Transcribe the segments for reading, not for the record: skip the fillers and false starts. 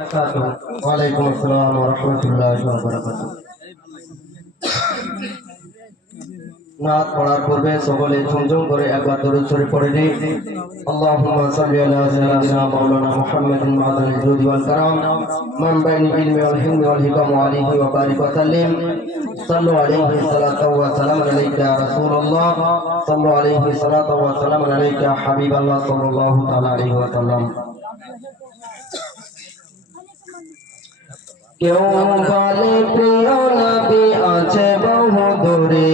ওয়ালাইকুম আসসালাম ওয়া রাহমাতুল্লাহি ওয়া বারাকাতুহু। নাত পড়ার পূর্বে সকলে ঝুমঝুম করে একবার দরুদ শরীফ পড়ে নিই। আল্লাহুম্মা সাল্লি আলা সাইয়্যিদিনা মাওলানা মুহাম্মাদিন মাদানিল জুদি ওয়াল কারাম মান বাইনিল ইলমি ওয়াল হিলমি ওয়াল হিকম আলাইহি ওয়া বারিক ওয়া সাল্লিম। সাল্লু আলাইহি সালাতু ওয়া সালামু আলাইকা ইয়া রাসূলুল্লাহ। সাল্লু আলাইহি সালাতু ওয়া সালামু আলাইকা ইয়া হাবিবাল্লাহ সাল্লাল্লাহু তাআলা আলাইহি ওয়া সাল্লাম। কেউ বলে প্রিয় নবী আছে বহু দূরে,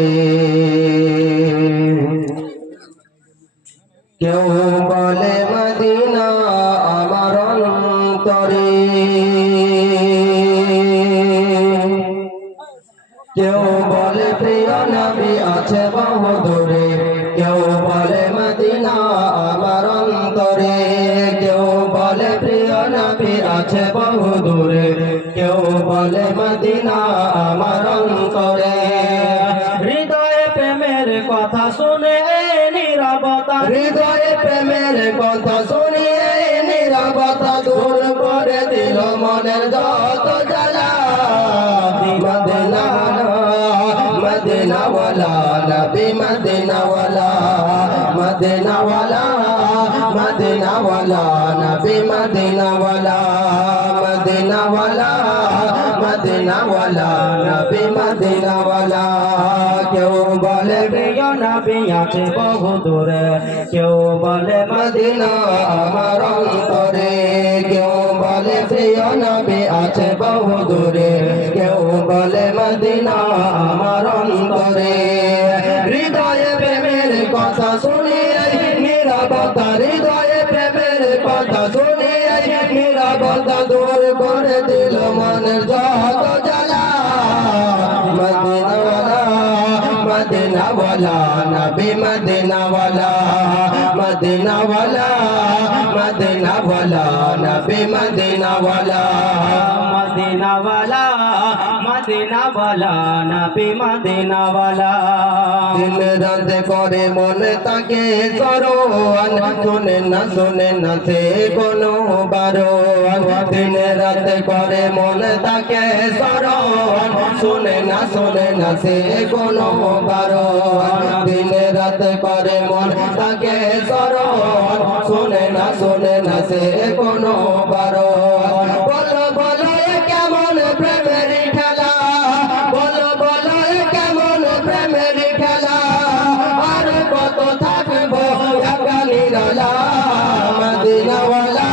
কেউ বলে মদিনা আমার অন্তরে, কেউ বলে প্রিয় নবী আছে বহু দূরে, কেউ বলে মদিনা আমার অন্তরে, কেউ বলে প্রিয় নবী আছে বহু দূরে, কেউ বলে মদিনা আমার অন্তরে। হৃদয়ে প্রেমের কথা শুনে নীরবতা, হৃদয়ে প্রেমের কথা শুনে নীরবতা দূর করে দিল মনের যত জ্বালা। মদিনা ওয়ালা নবী মদিনা ওয়ালা, মদিনা ওয়ালা, মদিনা ওয়ালা নবী মদিনা ওয়ালা, মদিনা ওয়ালা, মদিনা ওয়ালা নবী মদিনা ওয়ালা। কেউ বলে প্রিয় নবী আছে বহু দূরে, কেউ বলে মদিনা আমার অন্তরে, কেউ বলে প্রিয় নবী আছে বহু দূরে, কেউ বলে মদিনা আমার অন্তরে। হৃদয়ে প্রেমের কথা শুনিয়ে নীরবতা, হৃদয়ে প্রেমের কথা শুনিয়ে নীরবতা দূর করে দিল মনের যত জ্বালা। মদিনা ওয়ালা, মদিনা ওয়ালা নবী মদিনা ওয়ালা, মদিনা ওয়ালা, মদিনা ওয়ালা নবী মদিনা ওয়ালা, মদিনা ওয়ালা, মদিনা ওয়ালা নবী মদিনা ওয়ালা। দিন রাত করে মনে তাকে সরোয়ান, শুনে না সে কোনো বারোয়ান। দিন রাত করে মনে তাকে সরোয়ান, শুনে না সে কোনো বারোয়ান। দিন রাত করে মন তাকে সরোয়ান, শুনে না সে কোনো বারোয়ান। বলো বলো কেমন প্রেমের খেলা, বলো বলো কেমন প্রেমের খেলা, আর কত থাকবো একা নিরালা। মদিনা ওয়ালা,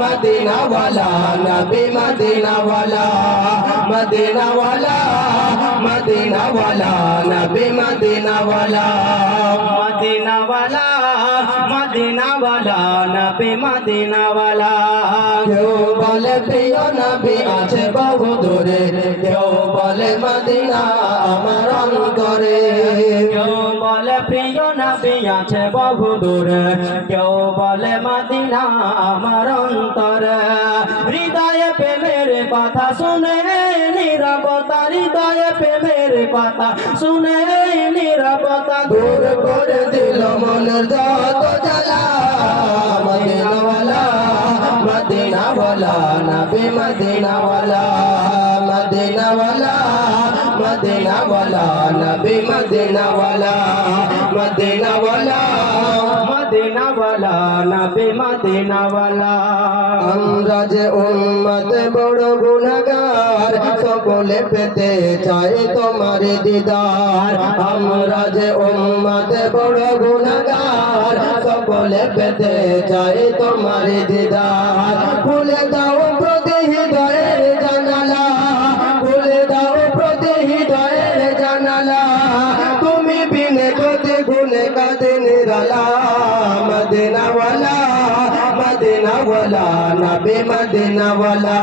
মদিনা ওয়ালা নবী মদিনা ওয়ালা, মদিনা ওয়ালা, মদিনা ওয়ালা নবী মদিনা ওয়ালা, মদিনা ওয়ালা, মদিনা ওয়ালা নবী মদিনা ওয়ালা। কেউ বলে প্রিয় নবী আছে বহু দূরে, কেউ বলে মদিনা আমার অন্তরে, কেউ বলে প্রিয় নবী আছে বহু দূরে, কেউ বলে মদিনা আমার অন্তরে। হৃদয়ে প্রেমের কথা শুনে নীরবতা, হৃদয়ে প্রেমের কথা শুনে নীরবতা দূর করে দিল মনের যত জ্বালা। মদিনা ওয়ালা, মদিনা ওয়ালা নবী মদিনা ওয়ালা, মদিনা ওয়ালা, মদিনা ওয়ালা নবী মদিনা ওয়ালা, মদিনা ওয়ালা, মদিনা ওয়ালা নবী মদিনা ওয়ালা। আমরা যে উম্মত বড় গুনাহগার, সকলে পেতে চাই তোমার দিদার। আমরা যে উম্মত বড় গুনাহগার, সকলে পেতে চাই তোমার দিদার। খুলে দাও প্রতি হৃদয়ের জানালা, খুলে দাও প্রতি হৃদয়ের জানালা, তুমি বিনে প্রতি গুণে কাঁদে নিরালা। মদিনা ওয়ালা, মদিনা ওয়ালা নবী মদিনা ওয়ালা।